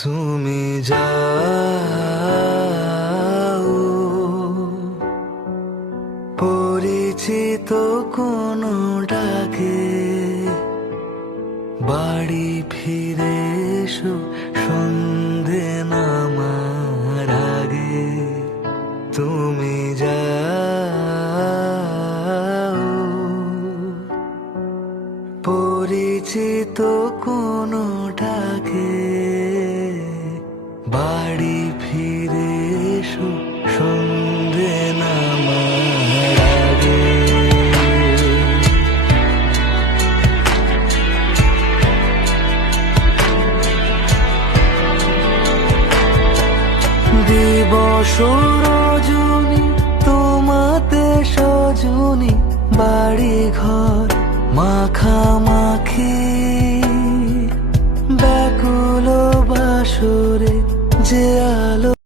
তুমি যাও পরিচিত কোনো ডাকে, বাড়ি ফিরে এসো সন্ধে নামার আগে। তুমি যাও পরিচিত কোনো ডাকে, বাড়ি ফিরে এসো সন্ধে নামার আগে। দিবস রজনী তোমাতে সজনী, বাড়ি ঘর মাখামাখি, ব্যাকুল বাসরে যে আলো